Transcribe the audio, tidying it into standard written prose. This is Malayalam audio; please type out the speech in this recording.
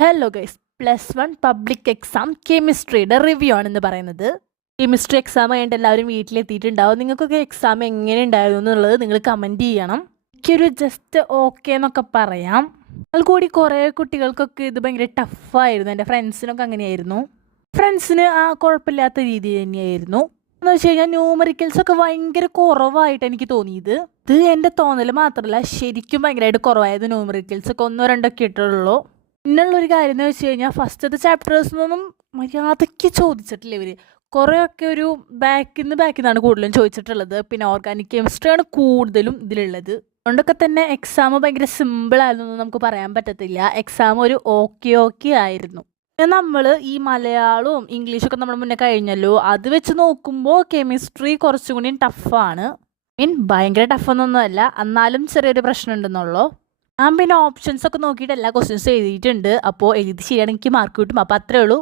ഹലോ ഗൈസ്, +1 പബ്ലിക് എക്സാം കെമിസ്ട്രിയുടെ റിവ്യൂ ആണെന്ന് പറയുന്നത്. കെമിസ്ട്രി എക്സാം കഴിഞ്ഞിട്ട് എല്ലാവരും വീട്ടിലെത്തിയിട്ടുണ്ടാവും. നിങ്ങൾക്കൊക്കെ എക്സാം എങ്ങനെ ഉണ്ടായിരുന്നു എന്നുള്ളത് നിങ്ങൾ കമൻറ്റ് ചെയ്യണം. എനിക്കൊരു ജസ്റ്റ് ഓക്കെ എന്നൊക്കെ പറയാം. എന്നാൽ കൂടി കുറേ കുട്ടികൾക്കൊക്കെ ഇത് ഭയങ്കര ടഫായിരുന്നു. എൻ്റെ ഫ്രണ്ട്സിനൊക്കെ അങ്ങനെയായിരുന്നു. ഫ്രണ്ട്സിന് കുഴപ്പമില്ലാത്ത രീതി തന്നെയായിരുന്നു. എന്ന് വെച്ച് കഴിഞ്ഞാൽ ന്യൂമറിക്കൽസൊക്കെ ഭയങ്കര കുറവായിട്ട് എനിക്ക് തോന്നിയത്. ഇത് എൻ്റെ തോന്നൽ മാത്രമല്ല, ശരിക്കും ഭയങ്കരമായിട്ട് കുറവായത്. ന്യൂമറിക്കൽസൊക്കെ 1-2 ഇട്ടുള്ളൂ. പിന്നുള്ളൊരു കാര്യം എന്ന് വെച്ച് കഴിഞ്ഞാൽ ഫസ്റ്റത്തെ ചാപ്റ്റേഴ്സിനൊന്നും മര്യാദയ്ക്ക് ചോദിച്ചിട്ടില്ല ഇവർ. കുറേയൊക്കെ ഒരു ബാക്കിൽ നിന്നാണ് കൂടുതലും ചോദിച്ചിട്ടുള്ളത്. പിന്നെ ഓർഗാനിക് കെമിസ്ട്രിയാണ് കൂടുതലും ഇതിലുള്ളത്. അതുകൊണ്ടൊക്കെ തന്നെ എക്സാം ഭയങ്കര സിമ്പിളായിരുന്നു എന്ന് നമുക്ക് പറയാൻ പറ്റത്തില്ല. എക്സാം ഒരു ഓക്കെ ആയിരുന്നു. പിന്നെ നമ്മൾ ഈ മലയാളവും ഇംഗ്ലീഷൊക്കെ നമ്മൾ മുന്നേ കഴിഞ്ഞല്ലോ, അത് വെച്ച് നോക്കുമ്പോൾ കെമിസ്ട്രി കുറച്ചും കൂടി ടഫാണ്. ഭയങ്കര ടഫൊന്നൊന്നുമല്ല, എന്നാലും ചെറിയൊരു പ്രശ്നം ഉണ്ടെന്നുള്ളൂ. ഞാൻ പിന്നെ ഓപ്ഷൻസ് ഒക്കെ നോക്കിയിട്ട് എല്ലാ ക്വസ്റ്റ്യൻസും എഴുതിയിട്ടുണ്ട്. അപ്പോൾ എഴുതി ശരിയാണെങ്കിൽ മാർക്ക് കിട്ടും. അപ്പോൾ അത്രേ ഉള്ളൂ.